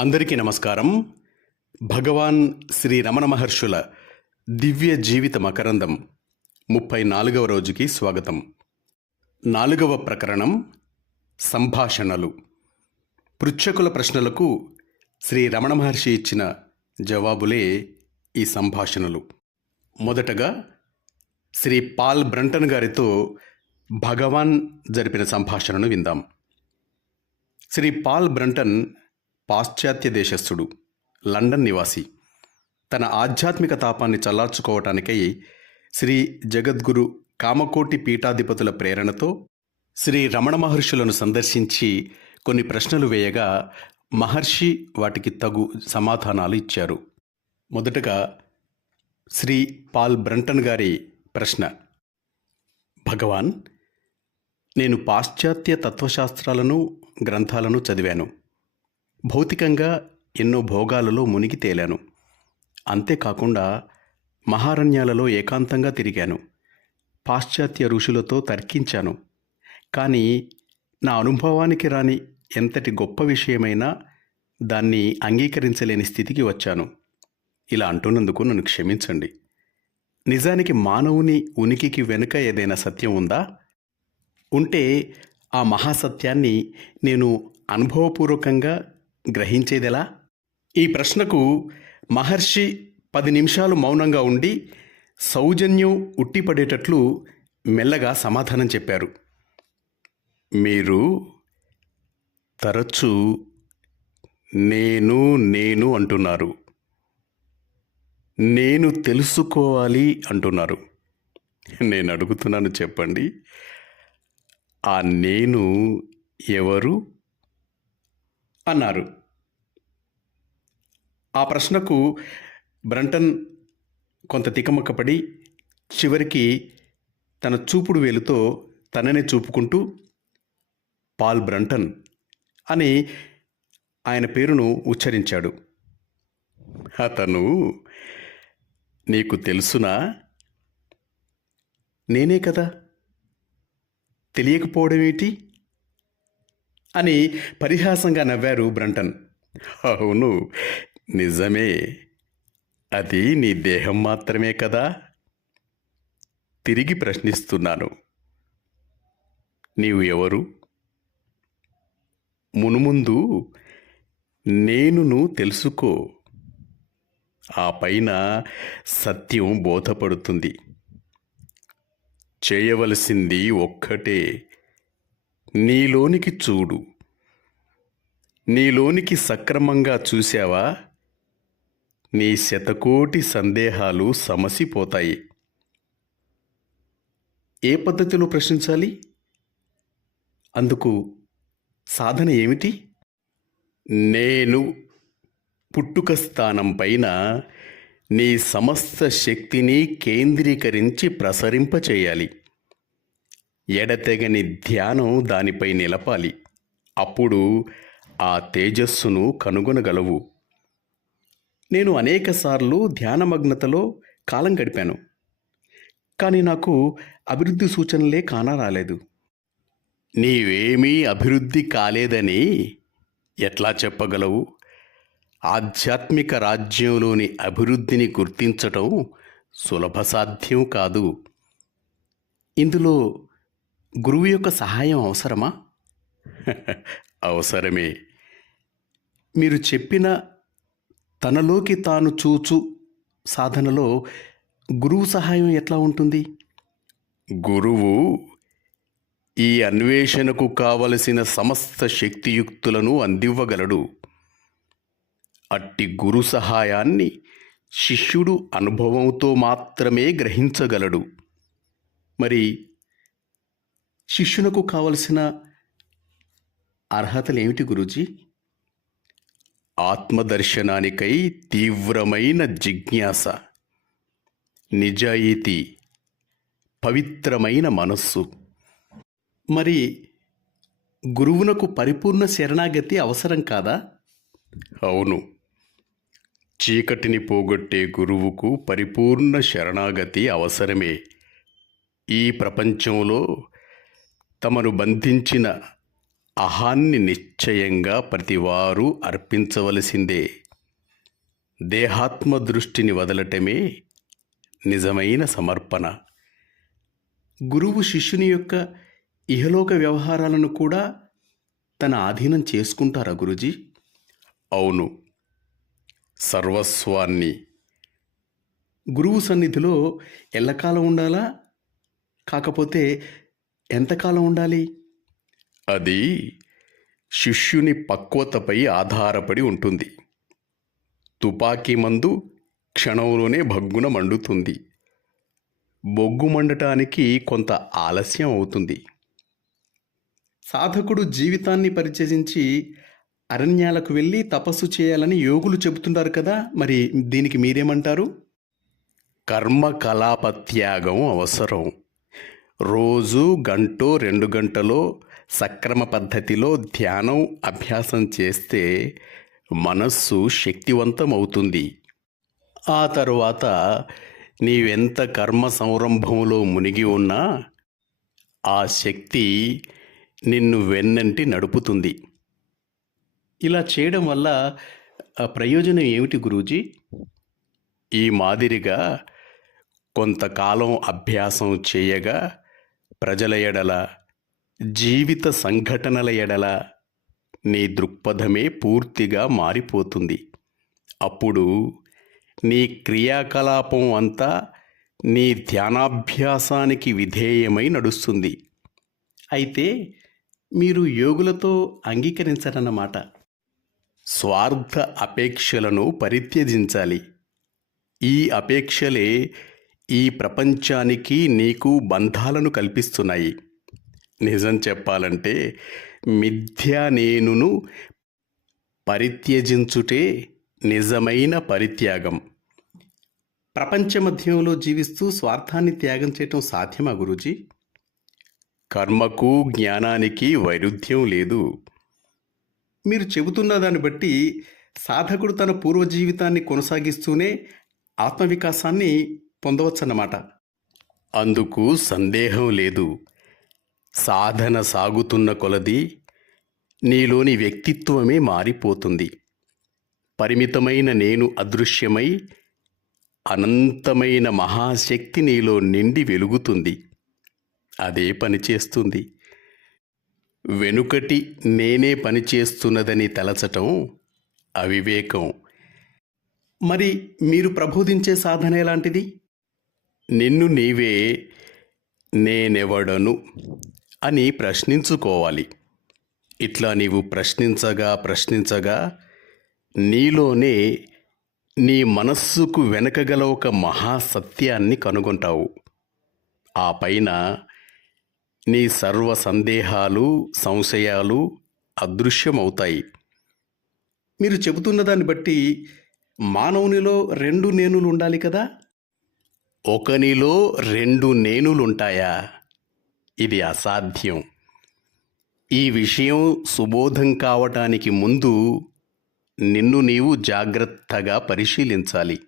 అందరికీ నమస్కారం. భగవాన్ శ్రీ రమణ మహర్షుల దివ్య జీవిత మకరందం ముప్పై నాలుగవ రోజుకి స్వాగతం. నాలుగవ ప్రకరణం సంభాషణలు. పృచ్ఛకుల ప్రశ్నలకు శ్రీ రమణ మహర్షి ఇచ్చిన జవాబులే ఈ సంభాషణలు. మొదటగా శ్రీ పాల్ బ్రంటన్ గారితో భగవాన్ జరిపిన సంభాషణను విందాం. శ్రీ పాల్ బ్రంటన్ పాశ్చాత్య దేశస్థుడు లండన్ నివాసి. తన ఆధ్యాత్మిక తాపాన్ని చల్లార్చుకోవటానికై శ్రీ జగద్గురు కామకోటి పీఠాధిపతుల ప్రేరణతో శ్రీ రమణ మహర్షులను సందర్శించి కొన్ని ప్రశ్నలు వేయగా మహర్షి వాటికి తగు సమాధానాలు ఇచ్చారు. మొదటగా శ్రీ పాల్ బ్రంటన్ గారి ప్రశ్న. భగవాన్ నేను పాశ్చాత్య తత్వశాస్త్రాలను గ్రంథాలను చదివాను. భౌతికంగా ఎన్నో భోగాలలో మునిగి తేలాను. అంతేకాకుండా మహారణ్యాలలో ఏకాంతంగా తిరిగాను. పాశ్చాత్య ఋషులతో తర్కించాను. కానీ నా అనుభవానికి రాని ఎంతటి గొప్ప విషయమైనా దాన్ని అంగీకరించలేని స్థితికి వచ్చాను. ఇలా అంటున్నందుకు నన్ను క్షమించండి. నిజానికి మానవుని ఉనికికి వెనుక ఏదైనా సత్యం ఉందా? ఉంటే ఆ మహాసత్యాన్ని నేను అనుభవపూర్వకంగా గ్రహించేదెలా? ఈ ప్రశ్నకు మహర్షి పది నిమిషాలు మౌనంగా ఉండి సౌజన్యం ఉట్టిపడేటట్లు మెల్లగా సమాధానం చెప్పారు. మీరు తరచూ నేను నేను అంటున్నారు. నేను తెలుసుకోవాలి అంటున్నారు. నేను అడుగుతున్నాను చెప్పండి. ఆ నేను ఎవరు? అన్నారు. ఆ ప్రశ్నకు బ్రంటన్ కొంత తికమక్కపడి చివరికి తన చూపుడు వేలుతో తననే చూపుకుంటూ పాల్ బ్రంటన్ అని ఆయన పేరును ఉచ్చరించాడు. అతను నీకు తెలుసునా? నేనే కదా? తెలియకపోవడం ఏంటి అని పరిహాసంగా నవ్వారు బ్రంటన్. అవును నిజమే. అది నీ దేహం మాత్రమే కదా? తిరిగి ప్రశ్నిస్తున్నాను. నీవు ఎవరు? మునుముందు నేనును తెలుసుకో. ఆ పైన సత్యం బోధపడుతుంది. చేయవలసింది ఒక్కటే. నీలోనికి చూడు. నీలోనికి సక్రమంగా చూశావా? నీ శతకోటి సందేహాలు సమసిపోతాయి. ఏ పద్ధతిలో ప్రశ్నించాలి? అందుకు సాధన ఏమిటి? నేను పుట్టుక స్థానం పైన నీ సమస్త శక్తిని కేంద్రీకరించి ప్రసరింపచేయాలి. ఎడతెగని ధ్యానం దానిపై నిలపాలి. అప్పుడు ఆ తేజస్సును కనుగొనగలవు. నేను అనేకసార్లు ధ్యానమగ్నతలో కాలం గడిపాను. కానీ నాకు అభివృద్ధి సూచనలే కానరాలేదు. నీవేమీ అభివృద్ధి కాలేదని ఎట్లా చెప్పగలవు? ఆధ్యాత్మిక రాజ్యంలోని అభివృద్ధిని గుర్తించటం సులభ సాధ్యం కాదు. ఇందులో గురువు యొక్క సహాయం అవసరమా? అవసరమే. మీరు చెప్పిన తనలోకి తాను చూచు సాధనలో గురువు సహాయం ఎట్లా ఉంటుంది? గురువు ఈ అన్వేషణకు కావలసిన సమస్త శక్తియుక్తులను అందివ్వగలడు. అట్టి గురు సహాయాన్ని శిష్యుడు అనుభవంతో మాత్రమే గ్రహించగలడు. మరి శిష్యునకు కావలసిన అర్హతలు ఏమిటి గురూజీ? ఆత్మదర్శనానికై తీవ్రమైన జిజ్ఞాస నిజాయితీ పవిత్రమైన మనస్సు. మరి గురువునకు పరిపూర్ణ శరణాగతి అవసరం కాదా? అవును. చీకటిని పోగొట్టే గురువుకు పరిపూర్ణ శరణాగతి అవసరమే. ఈ ప్రపంచంలో తమను బంధించిన అహాన్ని నిశ్చయంగా ప్రతివారు అర్పించవలసిందే. దేహాత్మ దృష్టిని వదలటమే నిజమైన సమర్పణ. గురువు శిష్యుని యొక్క ఇహలోక వ్యవహారాలను కూడా తన ఆధీనం చేసుకుంటారా గురుజీ? అవును. సర్వస్వాన్ని. గురువు సన్నిధిలో ఎల్లకాలం ఉండాలా? కాకపోతే ఎంతకాలం ఉండాలి? అది శిష్యుని పక్వతపై ఆధారపడి ఉంటుంది. తుపాకీ మందు క్షణంలోనే భగ్గున మండుతుంది. బొగ్గు మండటానికి కొంత ఆలస్యం అవుతుంది. సాధకుడు జీవితాన్ని పరిచయించి అరణ్యాలకు వెళ్ళి తపస్సు చేయాలని యోగులు చెబుతుంటారు కదా మరి దీనికి మీరేమంటారు? కర్మ కలాపత్యాగం అవసరం. రోజు గంటో రెండు గంటలో సక్రమ పద్ధతిలో ధ్యానం అభ్యాసం చేస్తే మనస్సు శక్తివంతం అవుతుంది ఆ తరువాత నీవెంత కర్మ సంరంభంలో మునిగి ఉన్నా ఆ శక్తి నిన్ను వెన్నంటి నడుపుతుంది. ఇలా చేయడం వల్ల ఆ ప్రయోజనం ఏమిటి గురూజీ? ఈ మాదిరిగా కొంతకాలం అభ్యాసం చేయగా ప్రజల ఎడల జీవిత సంఘటనల ఎడల నీ దృక్పథమే పూర్తిగా మారిపోతుంది. అప్పుడు నీ క్రియాకలాపం అంతా నీ ధ్యానాభ్యాసానికి విధేయమై నడుస్తుంది. అయితే మీరు యోగులతో అంగీకరించరన్నమాట. స్వార్థ అపేక్షలను పరిత్యజించాలి. ఈ అపేక్షలే ఈ ప్రపంచానికి నీకు బంధాలను కల్పిస్తున్నాయి. నిజం చెప్పాలంటే మిథ్యా నేనును పరిత్యజించుటే నిజమైన పరిత్యాగం. ప్రపంచ మధ్యంలో జీవిస్తూ స్వార్థాన్ని త్యాగం చేయటం సాధ్యమా గురూజీ? కర్మకు జ్ఞానానికి వైరుధ్యం లేదు. మీరు చెబుతున్న దాన్ని బట్టి సాధకుడు తన పూర్వ జీవితాన్ని కొనసాగిస్తూనే ఆత్మవికాసాన్ని పొందవచ్చన్నమాట. అందుకు సందేహం లేదు. సాధన సాగుతున్న కొలది నీలోని వ్యక్తిత్వమే మారిపోతుంది. పరిమితమైన నేను అదృశ్యమై అనంతమైన మహాశక్తి నీలో నిండి వెలుగుతుంది. అదే పనిచేస్తుంది వెనుకటి నేనే పనిచేస్తున్నదని తలచటం అవివేకం. మరి మీరు ప్రబోధించే సాధన ఎలాంటిది? నిన్ను నీవే నేనెవడను అని ప్రశ్నించుకోవాలి. ఇట్లా నీవు ప్రశ్నించగా ప్రశ్నించగా నీలోనే నీ మనస్సుకు వెనకగల ఒక మహాసత్యాన్ని కనుగొంటావు. ఆ పైన నీ సర్వ సందేహాలు సంశయాలు అదృశ్యమవుతాయి. మీరు చెబుతున్న దాన్ని బట్టి మానవునిలో రెండు నేనులు ఉండాలి కదా? ఒకనిలో రెండు నేనులుంటాయా? ఇది అసాధ్యం. ఈ విషయం సుబోధం కావటానికి ముందు నిన్ను నీవు జాగ్రత్తగా పరిశీలించాలి.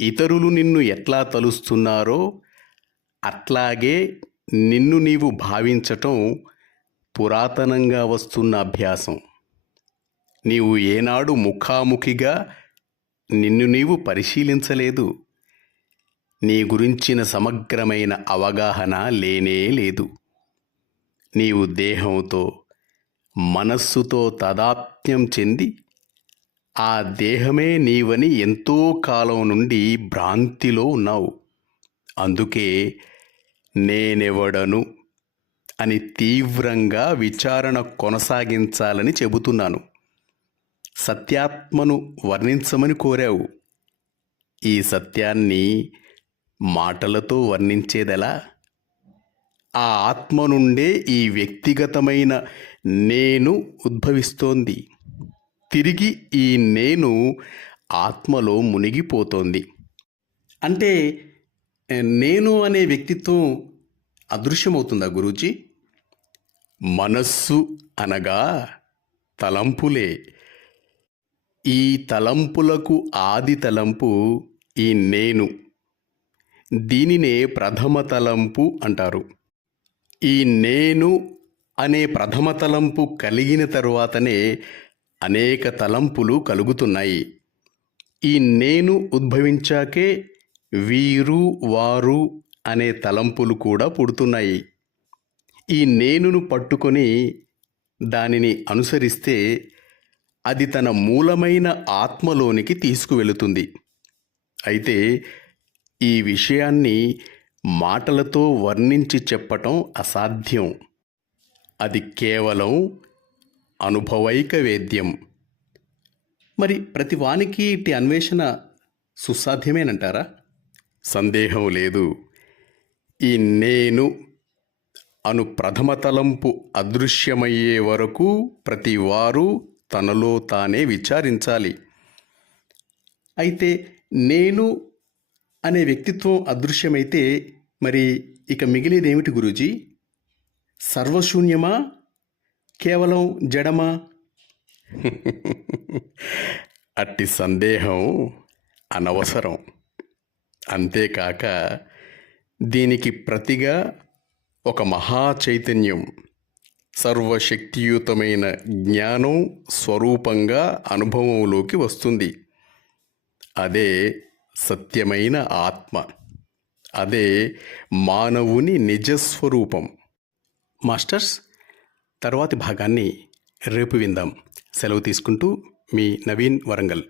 ఇతరులు నిన్ను ఎట్లా తలుస్తున్నారో అట్లాగే నిన్ను నీవు భావించటం పురాతనంగా వస్తున్న అభ్యాసం. నీవు ఏనాడు ముఖాముఖిగా నిన్ను నీవు పరిశీలించలేదు. నీ గురించిన సమగ్రమైన అవగాహన లేనే లేదు. నీవు దేహంతో మనస్సుతో తదాత్మ్యం చెంది ఆ దేహమే నీవని ఎంతో కాలం నుండి భ్రాంతిలో ఉన్నావు. అందుకే నేనెవడను అని తీవ్రంగా విచారణ కొనసాగించాలని చెబుతున్నాను. సత్యాత్మను వర్ణించమని కోరావు. ఈ సత్యాన్ని మాటలతో వర్ణించేదెలా? ఆ ఆత్మ నుండే ఈ వ్యక్తిగతమైన నేను ఉద్భవిస్తోంది. తిరిగి ఈ నేను ఆత్మలో మునిగిపోతోంది. అంటే నేను అనే వ్యక్తిత్వం అదృశ్యమవుతుందా గురూజీ? మనస్సు అనగా తలంపులే. ఈ తలంపులకు ఆది తలంపు ఈ నేను. దీనినే ప్రథమ తలంపు అంటారు. ఈ నేను అనే ప్రథమ తలంపు కలిగిన తరువాతనే అనేక తలంపులు కలుగుతున్నాయి. ఈ నేను ఉద్భవించాకే వీరు వారు అనే తలంపులు కూడా పుడుతున్నాయి. ఈ నేనును పట్టుకొని దానిని అనుసరిస్తే అది తన మూలమైన ఆత్మలోనికి తీసుకువెళుతుంది. అయితే ఈ విషయాన్ని మాటలతో వర్ణించి చెప్పటం అసాధ్యం. అది కేవలం అనుభవైక వేద్యం. మరి ప్రతి వానికి ఇట్టి అన్వేషణ సుసాధ్యమేనంటారా? సందేహం లేదు. ఈ నేను అను ప్రథమ తలంపు అదృశ్యమయ్యే వరకు ప్రతి వారు తనలో తానే విచారించాలి. అయితే నేను అనే వ్యక్తిత్వం అదృశ్యమైతే మరి ఇక మిగిలేదేమిటి గురూజీ? సర్వశూన్యమా? కేవలం జడమా? అట్టి సందేహం అనవసరం. అంతేకాక దీనికి ప్రతిగా ఒక మహా చైతన్యం సర్వశక్తియుతమైన జ్ఞానం స్వరూపంగా అనుభవంలోకి వస్తుంది. అదే సత్యమైన ఆత్మ. అదే మానవుని నిజస్వరూపం. మాస్టర్స్ తర్వాతి భాగాన్ని రేపు విందాం. సెలవు తీసుకుంటూ మీ నవీన్ వరంగల్.